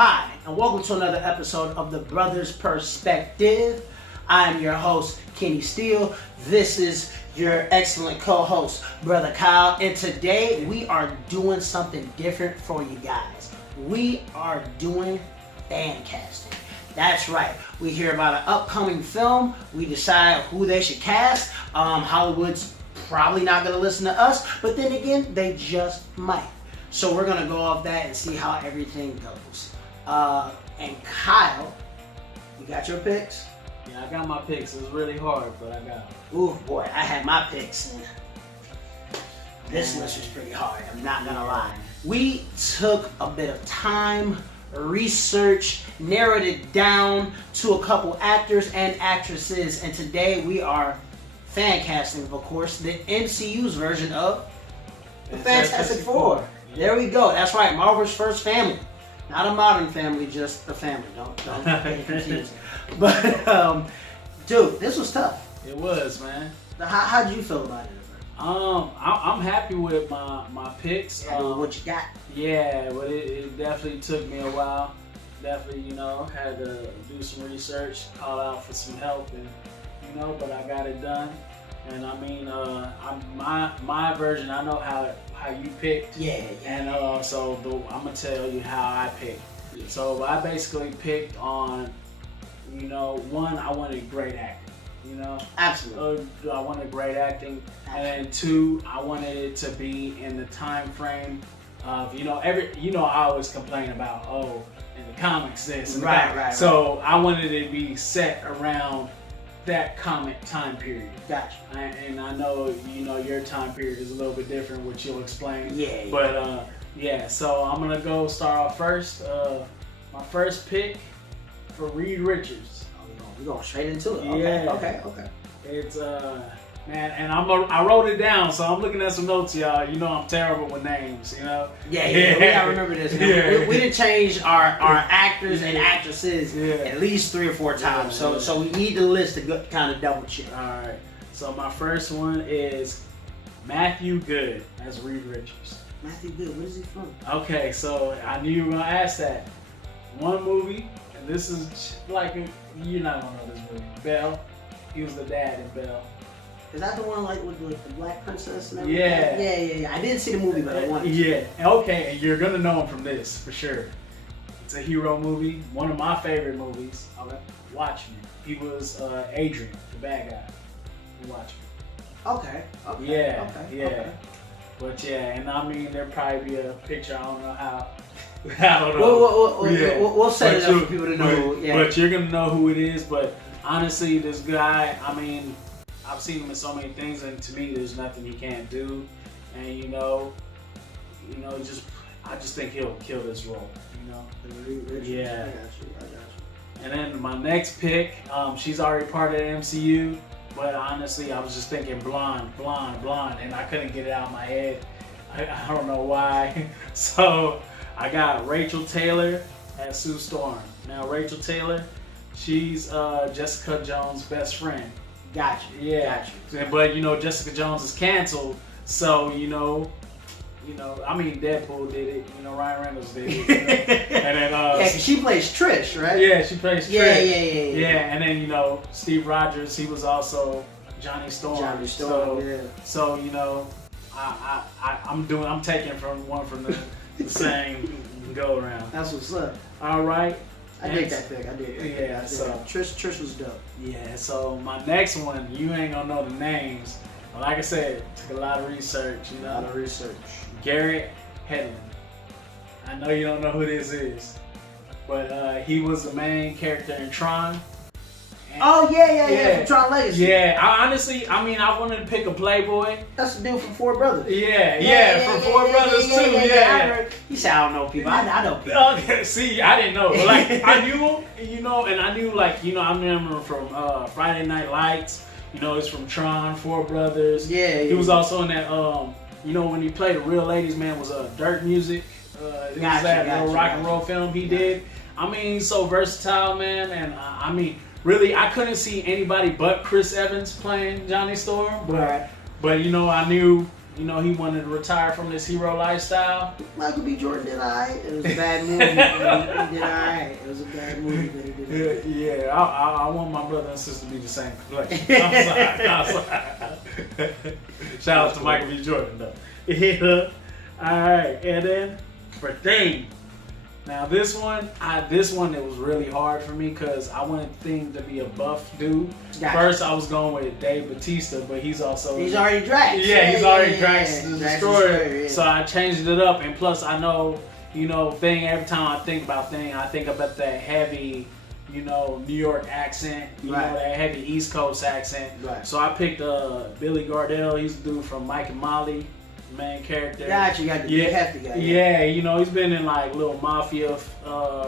Hi, and welcome to another episode of the Brothas Perspective. I'm your host, Kenny Steele. This is your excellent co-host, Brother Kyle. And today we are doing something different for you guys. We are doing fan casting. That's right. We hear about an upcoming film. We decide who they should cast. Hollywood's probably not going to listen to us, but then again, they just might. So we're going to go off that and see how everything goes. And Kyle, you got your picks? Yeah, I got my picks. It was really hard, but I got them. Ooh, boy, I had my picks. And this list was pretty hard. I'm not going to lie. We took a bit of time, research, narrowed it down to a couple actors and actresses, and today we are fan casting, of course, the MCU's version of the Fantastic Four. There we go. That's right, Marvel's first family. Not a modern family, just a family. Don't get confused. But, dude, this was tough. It was, man. How did you feel about it? I'm happy with my picks. What you got? Yeah, but it definitely took me a while. Definitely, had to do some research, call out for some help, and but I got it done. And I mean, my version, I know how you picked. Yeah. And so I'm gonna tell you how I picked. Yeah. So I basically picked on, one, I wanted great acting. Absolutely. I wanted great acting, Absolutely. And then two, I wanted it to be in the time frame of I always complain about in the comics this and that. Right. So I wanted it to be set around that comic time period. Gotcha. And I know your time period is a little bit different, which you'll explain. Yeah. But so I'm gonna start off first. My first pick for Reed Richards. We're going straight into it. Yeah. Okay. It's man, and I wrote it down, so I'm looking at some notes, y'all. I'm terrible with names, Yeah, we gotta remember this. Yeah. We didn't change our actors and actresses at least 3 or 4 times, so we need the list to kind of double check. All right. So my first one is Matthew Good as Reed Richards. Matthew Good, where is he from? Okay, so I knew you were gonna ask that. One movie, and this is like you're not gonna know this movie. Belle. He was the dad in Belle. Is that the one with the black princess and everything? Yeah. I didn't see the movie, but I wanted to. Yeah. Okay, and you're gonna know him from this for sure. It's a hero movie. One of my favorite movies. Okay. Watchmen. He was Adrian, the bad guy. In Watchmen. Okay. Yeah. But and I mean there'd probably be a picture. I don't know how. I don't know. We'll set it up for people to know. But you're gonna know who it is. But honestly, this guy, I mean, I've seen him in so many things, and to me, there's nothing he can't do. And I just think he'll kill this role. Yeah. I got you. And then my next pick, she's already part of the MCU, but honestly, I was just thinking blonde, and I couldn't get it out of my head. I don't know why. So I got Rachel Taylor as Sue Storm. Now, Rachel Taylor, she's Jessica Jones' best friend. Gotcha. Yeah. Gotcha. But Jessica Jones is canceled, so I mean, Deadpool did it. Ryan Reynolds did it. And then cause she plays Trish, right? Yeah, she plays Trish. Yeah. And then Steve Rogers, he was also Johnny Storm. So I'm taking one from the same go around. That's what's up. All right. I dig that pick. Yeah. So Trish was dope. Yeah. So my next one, you ain't gonna know the names. But like I said, took a lot of research. A lot of research. Garrett Hedlund. I know you don't know who this is, but he was the main character in Tron. From Tron Legacy. Yeah, I wanted to pick a Playboy. That's the dude from Four Brothers. From Four Brothers too. Yeah. He said I don't know people. I know people. Okay, see, I didn't know. But I knew, and I knew, I remember from Friday Night Lights. It's from Tron, Four Brothers. Yeah. He was also in that. When he played the Real Ladies Man was Dirt Music. It was that little rock and roll film he did. I mean, so versatile, man, and really, I couldn't see anybody but Chris Evans playing Johnny Storm, but I knew you know, he wanted to retire from this hero lifestyle. Michael B. Jordan did alright. It was a bad movie, but he did alright. It was a bad movie, but he did alright. Yeah, I want my brother and sister to be the same complexion. I'm sorry. Shout out to Michael B. Jordan, though. Yeah. Alright, and then for Thing. Now this one it was really hard for me because I wanted Thing to be a buff dude. Gotcha. First I was going with Dave Bautista, but he's already Drax. Yeah, he's already Drax the Destroyer. Yeah. So I changed it up, and plus I know, you know, Thing. Every time I think about Thing, I think about that heavy, you know, New York accent. You know, that heavy East Coast accent. Right. So I picked Billy Gardell. He's the dude from Mike and Molly. Main character. Gotcha, you got the big hefty guy. Yeah, you know, he's been in like little mafia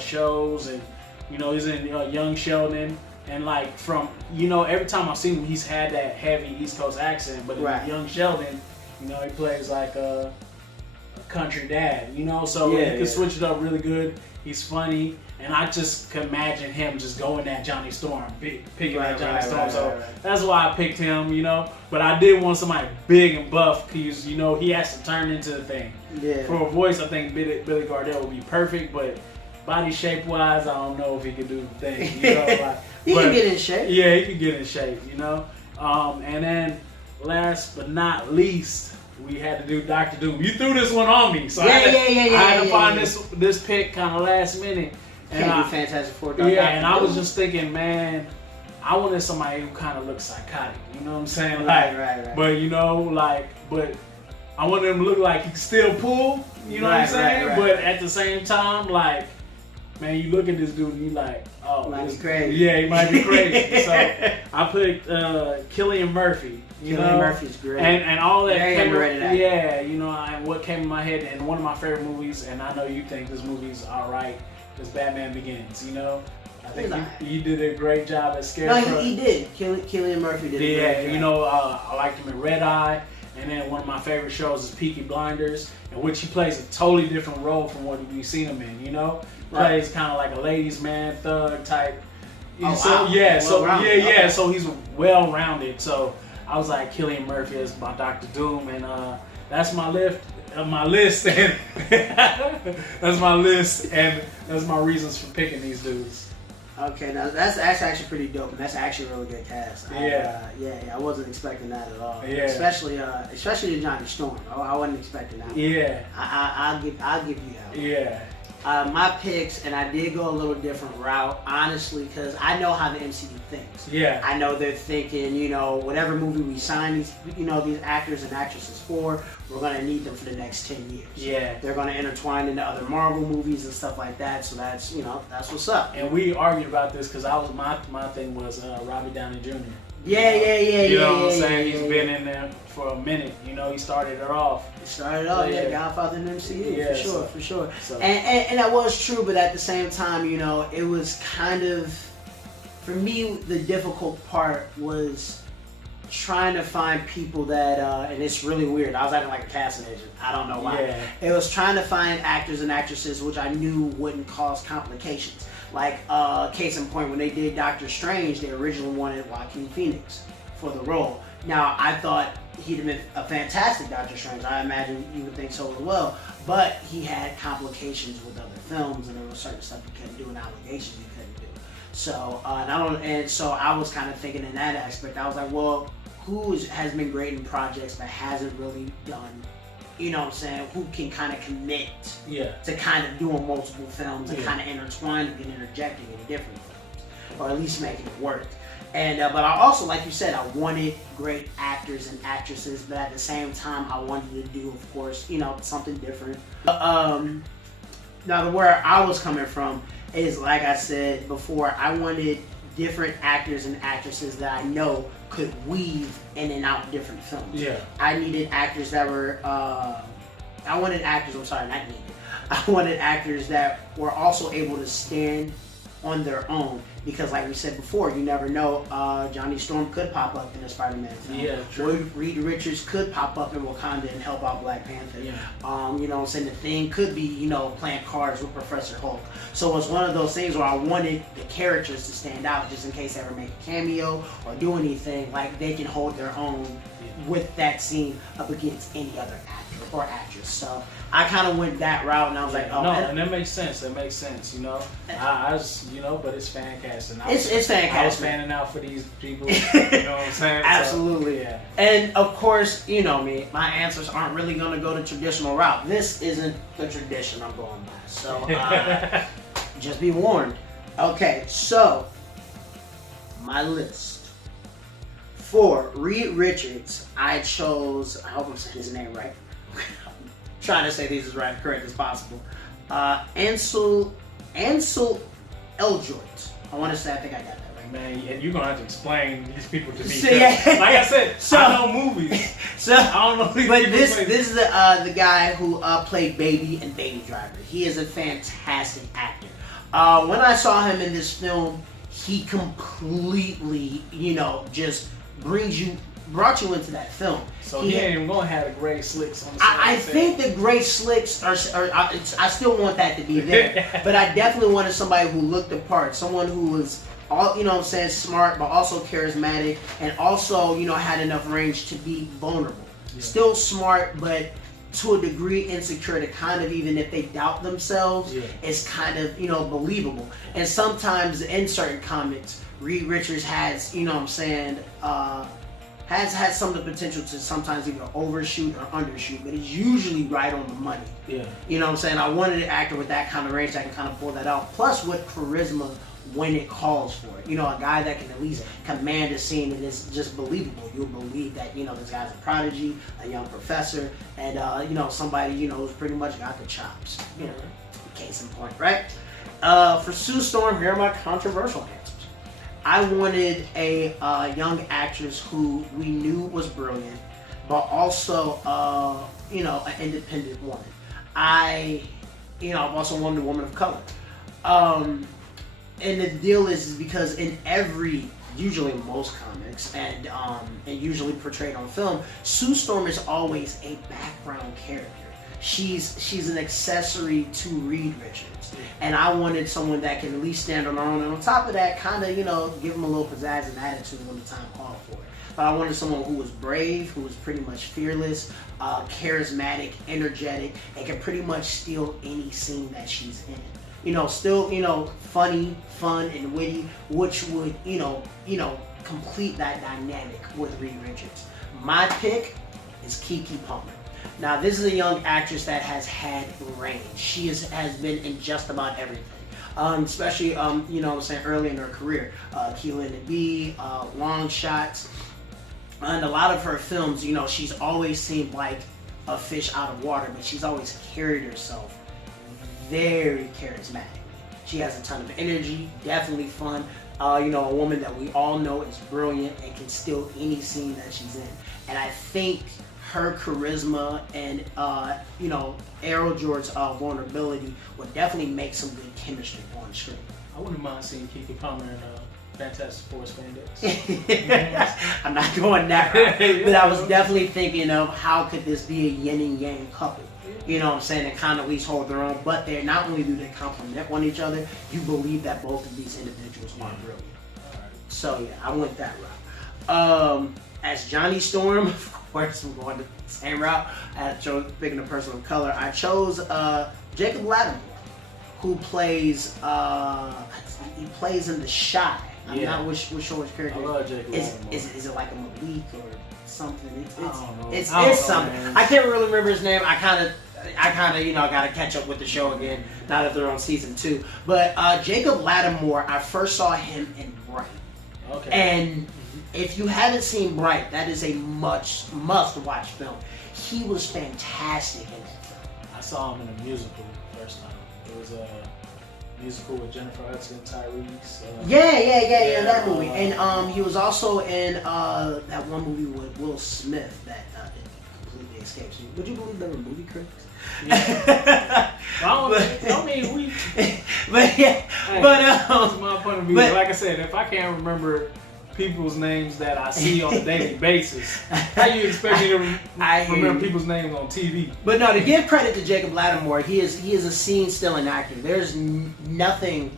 shows, and you know, he's in Young Sheldon, and like from, you know, every time I've seen him, he's had that heavy East Coast accent, but in Young Sheldon, you know, he plays like a country dad, you know, so he can switch it up really good. He's funny, and I just can imagine him just going at Johnny Storm, picking at Johnny Storm. So that's why I picked him, you know. But I did want somebody big and buff because, you know, he has to turn into the Thing. Yeah. For a voice, I think Billy Gardell would be perfect, but body shape wise, I don't know if he could do the Thing. You know, like, he can get in shape. Yeah, he can get in shape, you know. And then last but not least, we had to do Dr. Doom. You threw this one on me, so I had to find this pick kind of last minute. And Can't do Fantastic Four. And I was just thinking, man, I wanted somebody who kind of looks psychotic. You know what I'm saying? Like, right. But you know, like, but I wanted him to look like he could still pull. You know what I'm saying? Right. But at the same time, like, man, you look at this dude and you like, oh, might be crazy. Yeah, he might be crazy. So I picked Cillian Murphy. Cillian Murphy's great. And all that came you know, and what came in my head, and one of my favorite movies, and I know you think this movie's alright, is Batman Begins, you know? I think you did a great job as Scarecrow. No, he did. Cillian Murphy did a great job. You know, I liked him in Red Eye, and then one of my favorite shows is Peaky Blinders, in which he plays a totally different role from what we've seen him in, you know? Plays kind of like a ladies' man, thug type. So he's well-rounded. So I was like, Cillian Murphy is my Dr. Doom, and that's my list. And that's my list, and that's my reasons for picking these dudes. Okay, now that's actually pretty dope, and that's actually a really good cast. I wasn't expecting that at all. Yeah, especially the Johnny Storm. I wasn't expecting that. Yeah, I'll give you that one. Yeah. My picks, and I did go a little different route, honestly, because I know how the MCU thinks. Yeah. I know they're thinking, you know, whatever movie we sign these actors and actresses for, we're going to need them for the next 10 years. Yeah. They're going to intertwine into other Marvel movies and stuff like that, so that's, you know, that's what's up. And we argued about this because my thing was Robbie Downey Jr. Yeah. You know what I'm saying? He's been in there for a minute. You know, he started it off. Godfather in the MCU, for sure. So. And that was true, but at the same time, you know, it was kind of, for me, the difficult part was trying to find people that, and it's really weird. I was acting like a casting agent. I don't know why. Yeah. It was trying to find actors and actresses which I knew wouldn't cause complications. Like, case in point, when they did Doctor Strange, they originally wanted Joaquin Phoenix for the role. Now, I thought he'd have been a fantastic Doctor Strange. I imagine you would think so as well. But he had complications with other films, and there was certain stuff he couldn't do and allegations he couldn't do. So, so I was kind of thinking in that aspect. I was like, well, who has been great in projects but hasn't really done, you know what I'm saying, who can kind of commit to kind of doing multiple films and kind of intertwining and interjecting in different films, or at least making it work. And but I also, like you said, I wanted great actors and actresses, but at the same time, I wanted to do, of course, you know, something different. Now, where I was coming from is, like I said before, I wanted different actors and actresses that I know could weave in and out different films. Yeah. I needed actors that were, I wanted actors that were also able to stand on their own, because like we said before, you never know, Johnny Storm could pop up in a Spider-Man film. Yeah, true. Reed Richards could pop up in Wakanda and help out Black Panther. Yeah. You know what I'm saying? The Thing could be, you know, playing cards with Professor Hulk. So it's one of those things where I wanted the characters to stand out, just in case they ever make a cameo or do anything, like they can hold their own with that scene up against any other actor or actress. So I kind of went that route, and I was like, oh, no, and that makes sense. That makes sense. You know, I was, you know, but it's fan casting. It's fan casting. I was fanning out for these people. You know what I'm saying? Absolutely. So, yeah. And of course, you know me, my answers aren't really going to go the traditional route. This isn't the tradition I'm going by. So just be warned. Okay, so my list. For Reed Richards, I chose, I hope I'm saying his name right. I'm trying to say these as correct as possible. Ansel Elgort. I want to say, I think I got that right. Man, and you're going to have to explain these people to me. So, yeah. Like I said, I know movies. So, I don't know these but people. this is the guy who played Baby in Baby Driver. He is a fantastic actor. When I saw him in this film, he completely, you know, just brought you into that film. So he ain't even gonna have the gray slicks on the side. I think the gray slicks are I still want that to be there, but I definitely wanted somebody who looked the part, someone who was all, you know what I'm saying, smart, but also charismatic, and also, you know, had enough range to be vulnerable. Yeah. Still smart, but to a degree insecure, to kind of, even if they doubt themselves, it's kind of, you know, believable. And sometimes in certain comics, Reed Richards has, you know what I'm saying, has some of the potential to sometimes either overshoot or undershoot, but it's usually right on the money. Yeah. You know what I'm saying? I wanted an actor with that kind of range that can kind of pull that out, plus with charisma when it calls for it. You know, a guy that can at least command a scene and is just believable. You'll believe that, you know, this guy's a prodigy, a young professor, and, you know, somebody, you know, who's pretty much got the chops. You know, case in point, right? For Sue Storm, here are my controversial answers. I wanted a young actress who we knew was brilliant, but also, you know, an independent woman. I've also wanted a woman of color. And the deal is because in usually most comics, and usually portrayed on film, Sue Storm is always a background character. She's an accessory to Reed Richards, and I wanted someone that can at least stand on her own, and on top of that, kind of, you know, give them a little pizzazz and attitude when the time called for it. But I wanted someone who was brave, who was pretty much fearless, charismatic, energetic, and can pretty much steal any scene that she's in. You know, still, you know, funny, fun, and witty, which would, you know, complete that dynamic with Reed Richards. My pick is Keke Palmer. Now, this is a young actress that has had range. She has been in just about everything, especially, you know what I'm saying, early in her career. Keelan and B, Long Shots, and a lot of her films, you know, she's always seemed like a fish out of water, but she's always carried herself very charismatic. She has a ton of energy, definitely fun. You know, a woman that we all know is brilliant and can steal any scene that she's in. And I think her charisma and, you know, Jort's vulnerability would definitely make some good chemistry on screen. I wouldn't mind seeing Keke Palmer in Fantastic Four spandex. I'm not going that route, but I was definitely thinking of how could this be a yin and yang couple. You know what I'm saying? They kind of at least hold their own, but they're not only do they complement one each other, you believe that both of these individuals are brilliant. So yeah, I went that route. As Johnny Storm, of course, I'm going the same route. I chose picking a person of color. I chose Jacob Lattimore, who plays he plays in The Shy. I'm not sure which character. I love Jacob Lattimore. Is it like a Malik or something? It's something. Man. I can't really remember his name. I kind of, you know, got to catch up with the show again now that they're on season 2. But Jacob Lattimore, I first saw him in Bright. Okay. And if you haven't seen Bright, that is a must-watch film. He was fantastic in that film. I saw him in a musical the first time. It was a musical with Jennifer Hudson, Tyrese. Yeah, that movie. And he was also in that one movie with Will Smith that completely escapes me. Would you believe there were movie critics? Yeah. I mean, we. But yeah, that's my point of view. But, like I said, if I can't remember people's names that I see on a daily basis, how you expect me to remember people's names on TV? But no, to give credit to Jacob Lattimore, he is a scene-stealing actor. There's nothing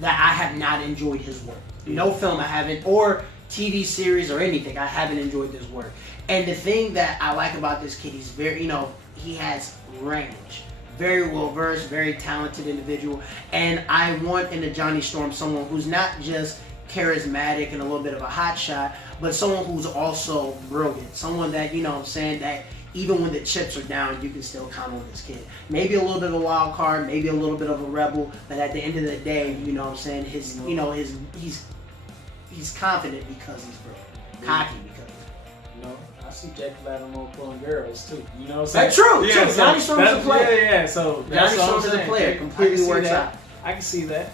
that I have not enjoyed his work. No film I haven't, or TV series or anything, I haven't enjoyed this work. And the thing that I like about this kid, he's very, he has range. Very well versed, very talented individual. And I want in the Johnny Storm someone who's not just charismatic and a little bit of a hot shot, but someone who's also brilliant. Someone that, that even when the chips are down, you can still count on this kid. Maybe a little bit of a wild card, maybe a little bit of a rebel, but at the end of the day, he's confident because he's brilliant. Cocky because I see Jack Lattimore pulling girls too. You know what I'm saying? That's true. Yeah, true. Johnny Storm's a player. Yeah. So Johnny Storm's a player. Completely works out. I can see that.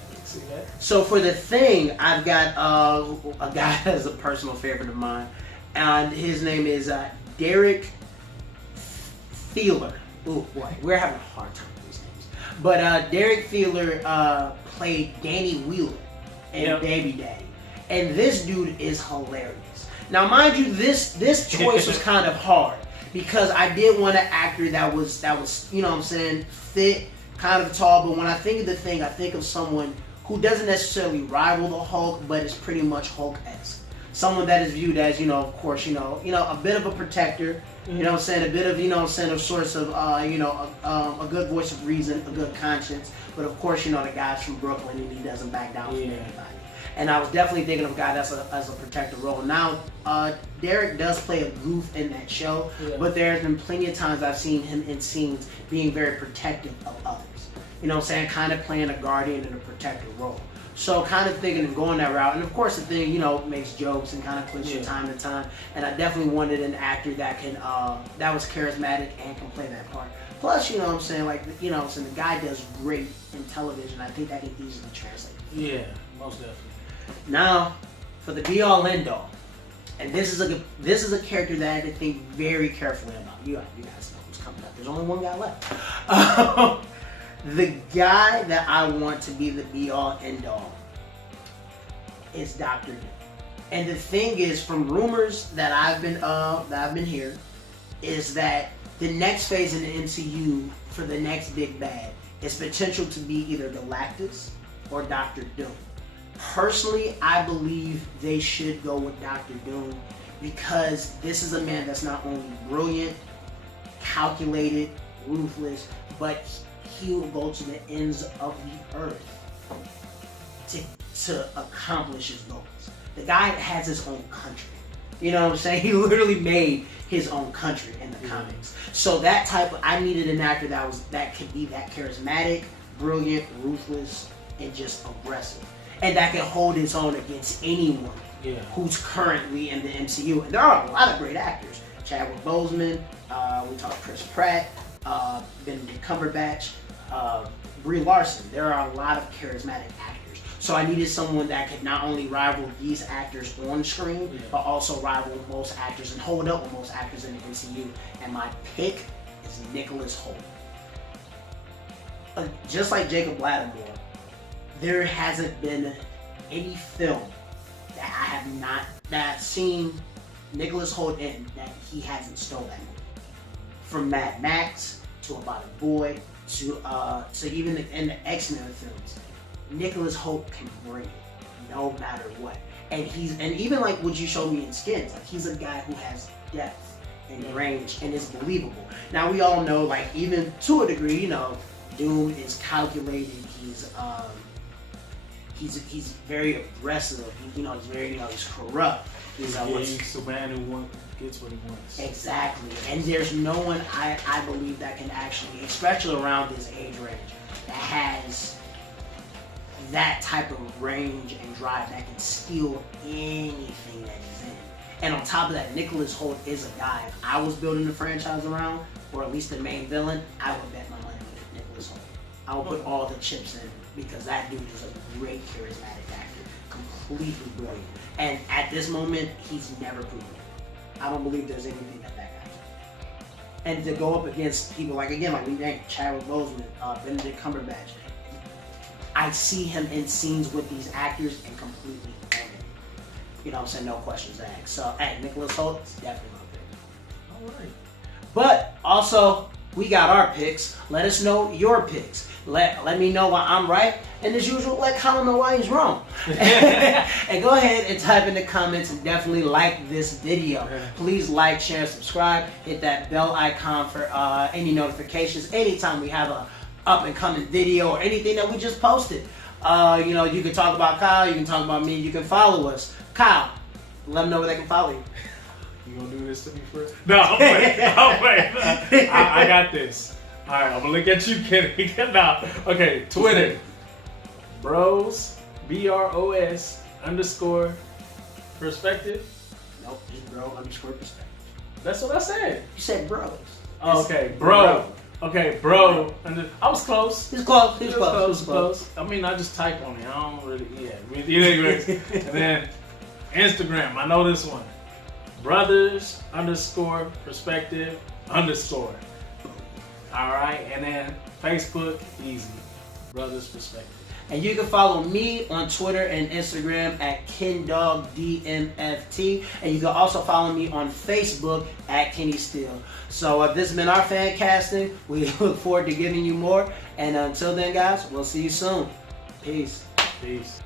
So for the thing, I've got a guy that's a personal favorite of mine, and his name is Derek Feeler. Ooh, boy, we're having a hard time with these names. But Derek Feeler played Danny Wheeler in Baby Daddy, and this dude is hilarious. Now, mind you, this choice was kind of hard because I did want an actor that was fit, kind of tall. But when I think of the thing, I think of someone who doesn't necessarily rival the Hulk, but is pretty much Hulk-esque. Someone that is viewed as, of course, a bit of a protector. You know what I'm saying? A bit of, a source of, a good voice of reason, a good conscience. But of course, the guy's from Brooklyn and he doesn't back down from anybody. And I was definitely thinking of a guy that's as a protector role. Now, Derek does play a goof in that show, but there's been plenty of times I've seen him in scenes being very protective of others. You know what I'm saying? Kind of playing a guardian in a protector role. So kind of thinking of going that route. And of course the thing, makes jokes and kind of clips from time to time. And I definitely wanted an actor that can, that was charismatic and can play that part. Plus, the guy does great in television. I think that can easily translate. Yeah, most definitely. Now, for the be-all, end-all, and this is a character that I had to think very carefully about. You guys know who's coming up. There's only one guy left. The guy that I want to be the be-all, end-all is Dr. Doom. And the thing is, from rumors that I've been hearing, is that the next phase in the MCU for the next big bad is potential to be either Galactus or Dr. Doom. Personally, I believe they should go with Dr. Doom because this is a man that's not only brilliant, calculated, ruthless, but he will go to the ends of the earth to accomplish his goals. The guy has his own country. You know what I'm saying? He literally made his own country in the comics. So I needed an actor that could be that charismatic, brilliant, ruthless, and just aggressive. And that can hold his own against anyone who's currently in the MCU. And there are a lot of great actors. Chadwick Boseman, we talked Chris Pratt, Benedict Cumberbatch, Brie Larson. There are a lot of charismatic actors. So I needed someone that could not only rival these actors on screen, but also rival most actors and hold up with most actors in the MCU. And my pick is Nicholas Hoult. Just like Jacob Lattimore, there hasn't been any film that I've seen Nicholas Hoult in that he hasn't stolen that movie. From Mad Max to About a Boy to even in the X-Men films, Nicholas Hoult can bring it no matter what. And even like what you showed me in Skins, like he's a guy who has depth and range and is believable. Now we all know, like even to a degree, Doom is calculated. He's very aggressive. He's very he's corrupt. He's the man who gets what he wants. Exactly. And there's no one I believe that can actually, especially around this age range, that has that type of range and drive that can steal anything that he's in. And on top of that, Nicholas Hoult is a guy. If I was building the franchise around, or at least the main villain, I would bet my money with Nicholas Hoult. I would put all the chips in because that dude is a great charismatic actor, completely brilliant. And at this moment, he's never proven it. I don't believe there's anything that guy can. And to go up against people like we named Chadwick Boseman, Benedict Cumberbatch, I see him in scenes with these actors and completely own it. You know what I'm saying? No questions asked. So, Nicholas Hoult is definitely my pick. All right. But also, We got our picks. Let us know your picks. Let me know why I'm right. And as usual, let Colin know why he's wrong. And go ahead and type in the comments and definitely like this video. Please like, share, and subscribe. Hit that bell icon for any notifications anytime we have a up and coming video or anything that we just posted. You can talk about Kyle, you can talk about me, you can follow us. Kyle, let them know where they can follow you. You gonna do this to me first? No, I'm playing. I got this. All right, I'm gonna look at you, Kenny. No, okay, Twitter, Bros, BROS _ perspective. Nope, just bro _ perspective. That's what I said. You said bros. Oh, okay, bro. Okay, bro. I was close. He was close. I mean, I just type on it. I don't really, Anyways, and then Instagram. I know this one. Brothers _ perspective _ All right, and then Facebook, easy. Brothers Perspective. And you can follow me on Twitter and Instagram at KenDogDMFT. And you can also follow me on Facebook at Kenny Steele. So this has been our fan casting. We look forward to giving you more. And until then, guys, we'll see you soon. Peace. Peace.